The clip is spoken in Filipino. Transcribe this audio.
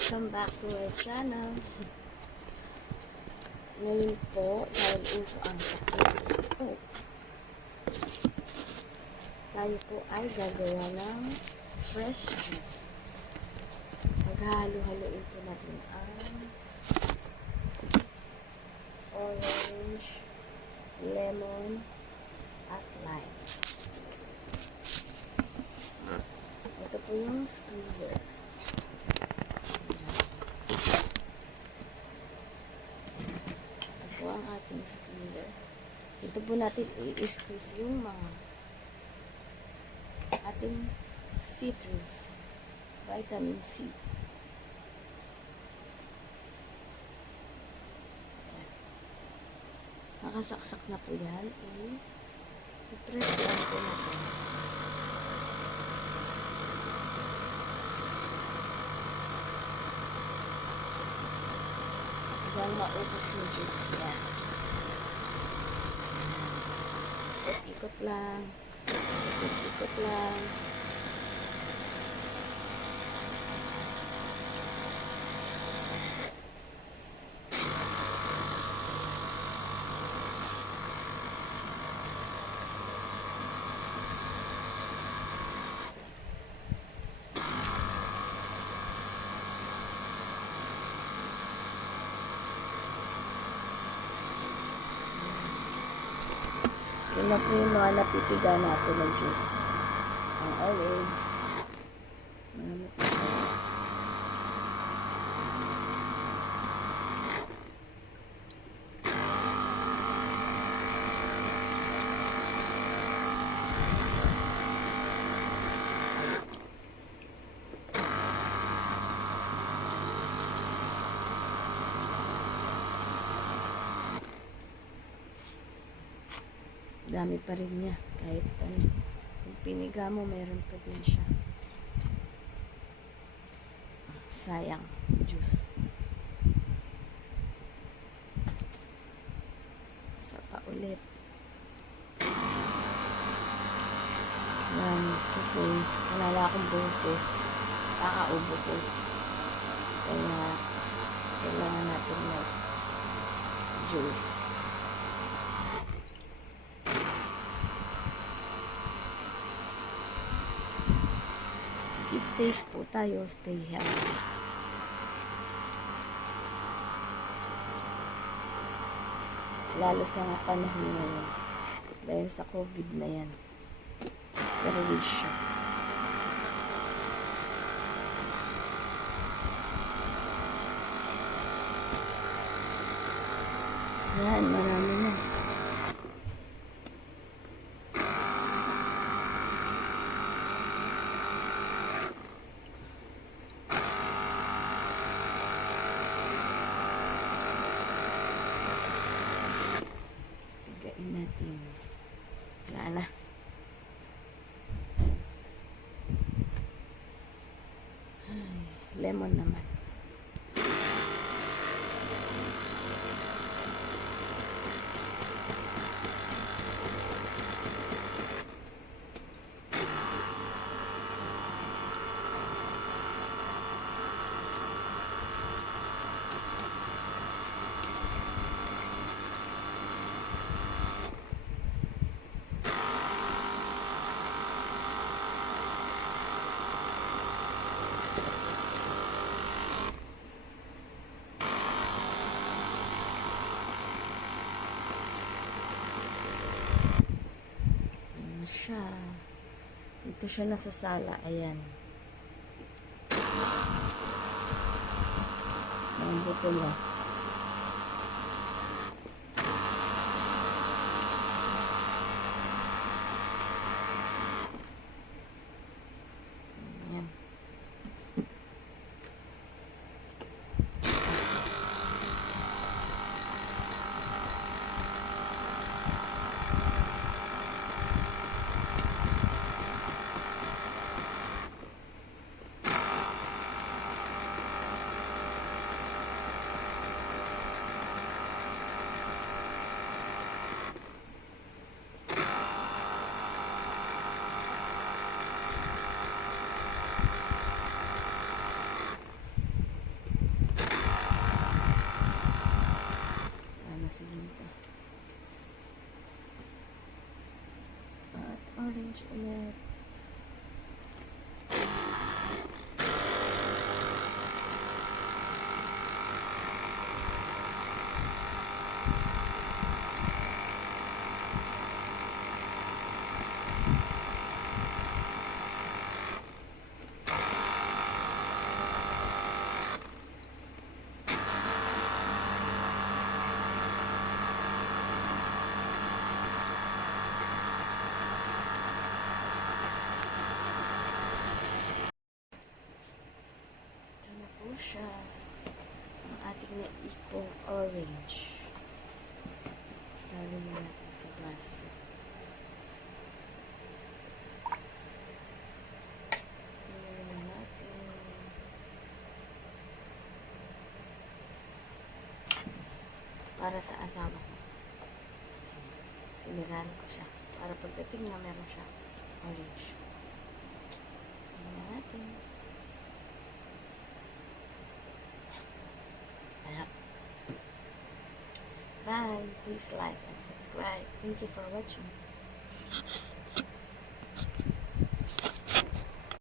Welcome back to our channel. Ngayon po, dahil uso ang sakit, tayo po ay gagawa ng fresh juice. Maghalo-haloin po natin ang orange, lemon, at lime. Ito po yung squeezer. Ito po ang ating squeezer. Ito po natin i-squeeze yung mga ating citrus, vitamin C. Nakasaksak na po yan. I-press lang po natin. Hanggang maubos yung juice niya. Ikot lang. Ikot lang. Yun na po yung mga napipiga natin ng juice. Ang orange. Marami po siya. Dami pa rin niya. Kahit ano, kung piniga mo, meron pa din siya. Sayang. Juice. Isa pa ulit. Yan. Kasi wala na akong boses. Kakaubo ko. Kaya kailangan natin mag juice. Keep safe po tayo. Stay healthy. Lalo sa mga panahon ngayon. Dahil sa COVID na yan. Pero we should. Yan, marami na. Natin. Wala na. Lemon naman. Siya. Dito siya nasasala. Ayan. Ang buto niya. Ayan. kong orange. Salin na natin sa braso. Tingnan natin. Para sa asawa ko. Tinirahan ko siya. Para pagdating na meron siya orange. Tingnan natin. Bye. Please like and subscribe. Thank you for watching.